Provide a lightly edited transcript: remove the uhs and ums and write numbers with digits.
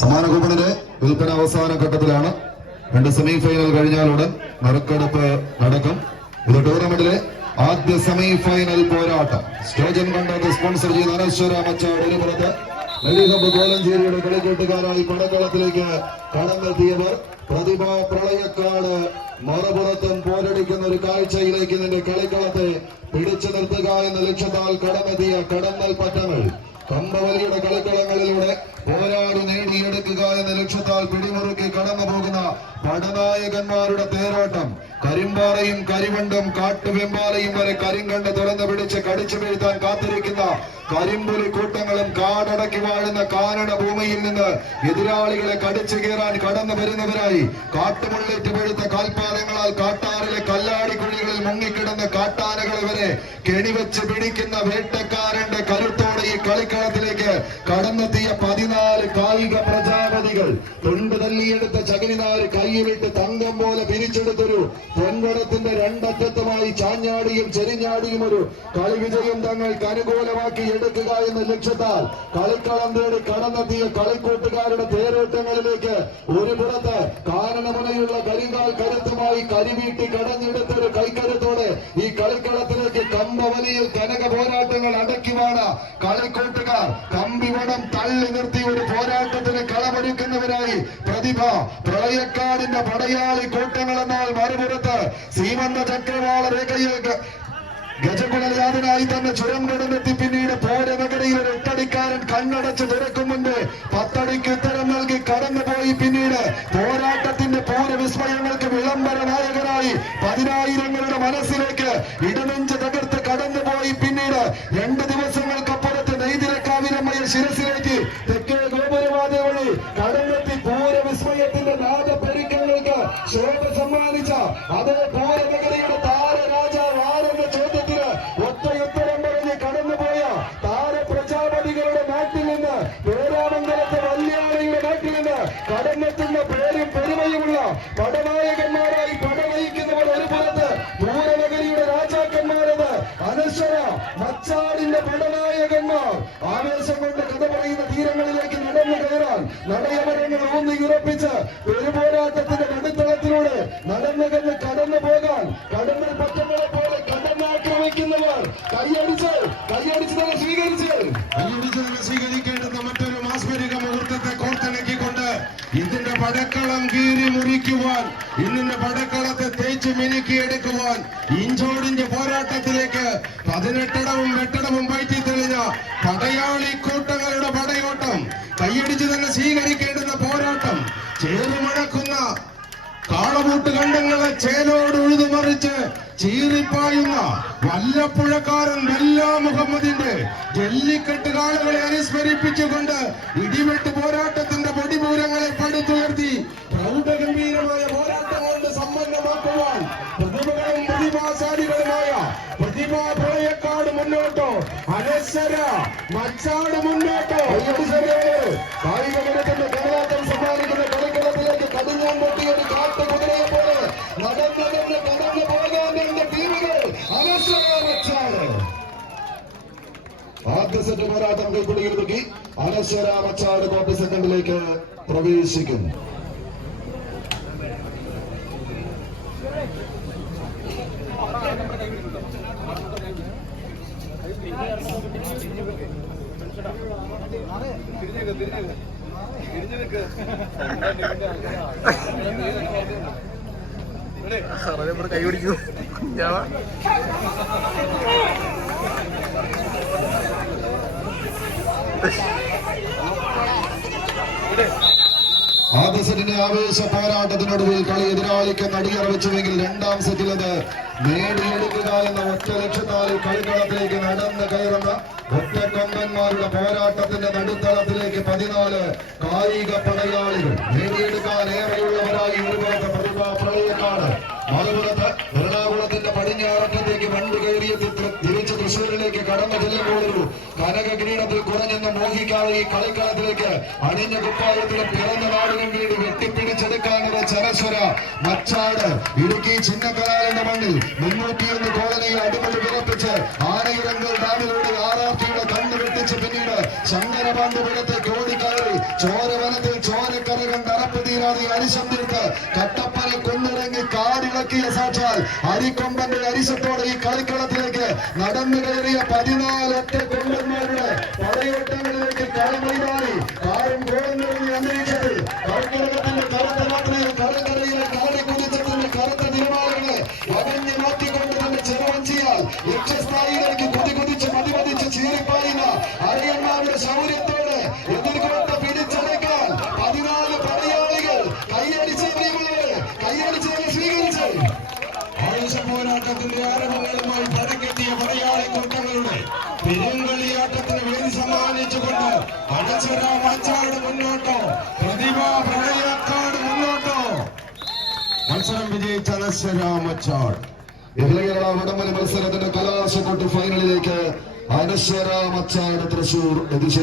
സമാന കൂപ്പണിന്റെ വിൽപ്പന അവസാന ഘട്ടത്തിലാണ്. 2 സെമി ഫൈനൽ കഴിഞ്ഞാലുടൻ നറുക്കെടുപ്പ് നടക്കും. ഇത് ടൂർണമെന്റിലെ ആദ്യ സെമി ഫൈനൽ പോരാട്ടം. സ്റ്റേജൻ കണ്ടത് സ്പോൺസർ ചെയ്ത അനശ്വര മച്ചാട് ഒരു പുറത്ത് നെല്ലിഹബ് കോലഞ്ചേരിയുടെ കളിക്കൂട്ടുകാരായി പടക്കളത്തിലേക്ക് കടന്നെത്തിയവർ പ്രതിഭ പ്രളയക്കാട് മറുപുറത്തും പോരടിക്കുന്ന ഒരു കാഴ്ചയിലേക്ക് ഇതിന്റെ കളിക്കളത്തെ പിടിച്ചു നിർത്തുക എന്ന ലക്ഷ്യത്താൽ കടന്നെത്തിയ കടന്നൽ പറ്റങ്ങൾ കമ്പവലിയുടെ കളിക്കളങ്ങളിലൂടെ പോരാടി നേടിയെടുക്കുക എന്ന ലക്ഷ്യത്താൽ പിടിമുറുക്കി കടന്നു പോകുന്ന പടനായകന്മാരുടെ തേരോട്ടം. കരിമ്പാറയും കരിവണ്ടും കാട്ടുവെമ്പാലയും വരെ കരിങ്കണ്ട് തുറന്നു പിടിച്ച് കടിച്ചു വീഴ്ത്താൻ കാത്തിരിക്കുന്ന കരിമ്പുലി കൂട്ടങ്ങളും കാടടക്കി വാഴുന്ന കാനന ഭൂമിയിൽ നിന്ന് എതിരാളികളെ കടിച്ചു കയറാൻ കടന്നു വരുന്നവരായി കാട്ടുമുള്ളിട്ട് പെഴുത്ത കാൽപാദങ്ങളാൽ കാട്ടാറിലെ കല്ലാടി കുഴികളിൽ മുങ്ങിക്കിടന്ന കാട്ടാനകളെ വരെ കെണിവെച്ച് പിടിക്കുന്ന വേട്ടക്കാരന്റെ കരുത്തോടെ ഈ കളിക്കളത്തിലേക്ക് കടന്നെത്തിയ 14 കായിക പ്രജാപതികൾ. തൊണ്ട് തല്ലിയെടുത്ത ചകിരിനാര് കൈയിലിട്ട് തങ്കം പോലെ പിരിച്ചെടുത്തൊരു പൊൻകുടത്തിന്റെ രണ്ടറ്റത്തുമായി ചാഞ്ഞാടിയും ചെരിഞ്ഞാടിയും ഒരു കളി വിജയം തങ്ങൾക്ക് അനുകൂലമാക്കി എടുക്കുക എന്ന ലക്ഷ്യത്താൽ കളിക്കളം തേടി കടന്നെത്തിയ കളിക്കൂട്ടുകാരുടെ തേരോട്ടങ്ങളിലേക്ക് ഒരു പുറത്ത് കാനനമുനയുള്ള കരിങ്കാൽ കരുത്തുമായി കരിവീട്ടി കടഞ്ഞെടുത്തൊരു കൈക്കരുത്തോടെ ഈ കളിക്കളത്തിലേക്ക് കമ്പവലിയിൽ കനക പോരാട്ടങ്ങൾ അടക്കിവാണ കളിക്കൂട്ടുകാർ കമ്പിവടം തള്ളി നിർത്തി ഒരു പോരാട്ടത്തിന് കളമൊരുക്കുന്നവരായി പ്രതിഭ പ്രളയക്കാടിന്റെ പടയാളി കൂട്ടങ്ങളെന്നാൽ മറുപുറത്ത് സീമന്ത ചക്രവാള രേഖയിൽ ഗജകുലജാതനായി തന്നെ ചുരം കടന്നെത്തി പിന്നീട് പോരനഗരിയിൽ ഒരു 8അടിക്കാരൻ കണ്ണടച്ച് തുറക്കും മുൻപ് 10 അടിക്ക് ഉത്തരം നൽകി കടന്നുപോയി. പിന്നീട് പോരാട്ടത്തിന്റെ പൂരവിസ്മയങ്ങൾക്ക് വിളംബര നായകനായി 10,000ങ്ങളുടെ മനസ്സിലേക്ക് ഇടനെഞ്ച് തകർത്ത് കടന്നുപോയി. പിന്നീട് 2 ദിവസങ്ങൾക്കപ്പുറത്ത് നെയ്തിരക്കാവിലമ്മയെ ശിരസിലേക്ക് തെക്കേ ഗോപുരവാദ വഴി കടന്നെത്തി പൂരവിസ്മയത്തിന്റെ നാദപരിക്കങ്ങൾക്ക് ശോഭ സമ്മാനിച്ച അതേ പൂരനഗരിയുടെ താരരാജാവ് ആരെന്ന ചോദ്യത്തിന് ഒറ്റയുത്തരം പറഞ്ഞ് കടന്നുപോയ താരപ്രജാപതികളുടെ നാട്ടിൽ നിന്ന് പേരാമംഗലത്തെ വല്യാളിയുടെ നാട്ടിൽ നിന്ന് കടന്നെത്തുന്ന പേരും പെരുമയുമുള്ള പടനായകന്മാരായി പടവഹിക്കുന്നവർ ഒരു പുറത്ത് പൂരനഗരിയുടെ രാജാക്കന്മാരത് അനശ്വര മച്ചാടിന്റെ പടനായകന്മാർ. ആവേശം കൊണ്ട് കഥ പറയുന്ന തീരങ്ങളിലേക്ക് നടന്നു കയറാൻ നടയമരങ്ങൾ ഊന്നി ഉറപ്പിച്ച് പെരുപോരാട്ടത്തിന്റെ നടുത്തളത്തിലൂടെ നടന്നുകന്ന് കടന്നു പോകാൻ കടന്നൽ പറ്റങ്ങളെ പോലെ കടന്നാക്രമിക്കുന്നവർ കൈയടിച്ച് തന്നെ സ്വീകരിക്കേണ്ടുന്ന മറ്റൊരു മാസ്മരിക മുഹൂർത്തത്തെ കോർത്തിണക്കിക്കൊണ്ട് ഇതിന്റെ പടക്കളം കീറി മുറിക്കുവാൻ, ഇന്നിന്റെ പടക്കളത്തെ തേച്ച് മിനുക്കിയെടുക്കുവാൻ ഇഞ്ചോടിഞ്ച് പോരാട്ടത്തിലേക്ക് 18 വെട്ടടവും പയറ്റി തെളിഞ്ഞ പടയാളി കൂട്ടങ്ങളുടെ പടയോട്ടം. കൈയടിച്ച് തന്നെ സ്വീകരിക്കേണ്ടുന്ന പോരാട്ടം. ചേറുമഴക്കുന്ന കാളമൂട്ട് കണ്ടങ്ങളെ ചേലോട് ഉഴുതുമറിച്ച് ചീറിപ്പായുന്ന വല്ലപ്പുഴക്കാരൻ വെല്ലാ മുഹമ്മദിന്റെ ജല്ലിക്കെട്ട് കാളുകളെ അനുസ്മരിപ്പിച്ചുകൊണ്ട് ഇടിവെട്ട് പോരാട്ടത്തിന്റെ പൊടിപൂരങ്ങളെ പടുത്തുയർത്തി പ്രൗഢഗംഭീരമായ പോരാട്ടം കൊണ്ട് സമ്പന്നമാക്കുവാൻ പ്രതിഭകളും പ്രതിഭാശാലികളുമായ പ്രതിഭാ പ്രളയക്കാട് മുന്നോട്ടോ, അനശ്വര മച്ചാട് മുന്നോട്ടോ. കായിക ദിനത്തിന്റെ കേരളത്തിൽ സമ്മാനിക്കുന്ന കളിക്കളത്തിലേക്ക് കടിഞ്ഞാൻ പൊട്ടിയൊരു കാട്ടുകുതിരയെ പോലെ നടന്നു പോകാൻ വേണ്ട ടീമുകൾ അനശ്വര മച്ചാട്. ആദ്യ സെറ്റ് പോരാട്ടം കൈപ്പിടിയിൽ നോക്കി അനശ്വര മച്ചാട് ക്വാർട്ടർ സെക്കൻഡിലേക്ക് പ്രവേശിക്കുന്നു. കൈ പിടിക്കൂ. ആദ്യ സെറ്റിന്റെ ആവേശ പോരാട്ടത്തിനൊടുവിൽ കളി എതിരാളിക്ക് നടിയറ വെച്ചുവെങ്കിൽ 2ാം സെറ്റിൽ അത് നേടിയെടുക്കുക എന്ന ഒറ്റ ലക്ഷ്യത്താൽ കളിക്കളത്തിലേക്ക് നടന്ന് കയറുന്ന ഒറ്റക്കൊമ്പന്മാരുടെ പോരാട്ടത്തിന്റെ നടുത്തളത്തിലേക്ക് 14 കായിക പടയാളികൾ നേടിയെടുക്കാൻ ഏറെയുള്ളവരായി ഒരുപാട് പ്രതിഭാ പ്രളയക്കാട്. മറുപുറത്ത് എറണാകുളത്തിന്റെ പടിഞ്ഞാററ്റത്തേക്ക് വണ്ടി കയറിയ തിരിച്ച് തൃശ്ശൂരിലേക്ക് കടന്നു ചെല്ലുമ്പോൾ ഒരു കനക കിരീടത്തിൽ കുറഞ്ഞെന്ന് മോഹിക്കാതെ ഈ കളിക്കളത്തിലേക്ക് അണിഞ്ഞ കുപ്പായത്തിലും പിറന്ന നാടിനും വേണ്ടി വെട്ടിപ്പിടിച്ചെടുക്കാനുള്ള ചനശ്വര മച്ചാട്. ഇടുക്കി ചിന്നക്കനാലിന്റെ മണ്ണിൽ 301 കോളനിയിൽ അടിമതി വിറപ്പിച്ച് ആനയിരങ്കൽ ഡാമിലൂടെ RRTയുടെ കണ്ണ് വെട്ടിച്ച് പിന്നീട് ചങ്ങരപാണ്ഡപുരത്തേക്ക് ഓടിക്കയറി ചോരവനത്തിൽ ചോരക്കര കണ്ട് അറപ്പ് തീരാതെ അരിശം തീർത്ത് കട്ടപ്പന കൊന്നിറങ്ങി കാടിളക്കിയ സാക്ഷാൽ അരിക്കൊമ്പന്റെ അരിശത്തോടെ ഈ കളിക്കളത്തിലേക്ക് നടന്നു കയറിയ 14 ഒറ്റ കൊമ്പന്മാരുടെ പടയോട്ടങ്ങളിലേക്ക് കളമൈതാറി കാറും ഗോളം നിറഞ്ഞ അന്തരീക്ഷത്തിൽ കർക്കിടകത്തിന്റെ കറുത്ത മാത്രയിൽ കരകരയിലെ കാറി കുതിച്ചത്തിന്റെ കറുത്ത തിരുമാലകളെ വകഞ്ഞു മാറ്റിക്കൊണ്ട് തന്നെ ചെലവഞ്ചിയാൽ ലക്ഷ്യസ്ഥായിലേക്ക് കുതികുതിച്ച് മതിമതിച്ച് ചീറിപ്പായുന്ന അരയന്മാരുടെ ശൗര്യത്തോടെ എതിർകോട്ട പിടിച്ചടക്കാൻ 14 പടയാളികൾ കൈയടിച്ച് സ്വീകരിച്ചു. ആയുഷ പോരാട്ടത്തിന്റെ ആരംഭങ്ങളുമായി പടക്കെത്തിയ പടയാളി കൂട്ടങ്ങളുടെ പെരുങ്കളിയാട്ടത്തിന് വേദി സമ്മാനിച്ചുകൊണ്ട് അനശ്വര മച്ചാട് മുന്നോട്ടോ, പ്രതിഭ പ്രണയക്കാട് മുന്നോട്ടോ. മത്സരം വിജയിച്ച അനശ്വര മച്ചാട്. കേരള വടംവലി മത്സരത്തിന്റെ കലാശക്കൊട്ട് ഫൈനലിലേക്ക് അനശ്വര മച്ചാട് തൃശൂർ എത്തിച്ചു.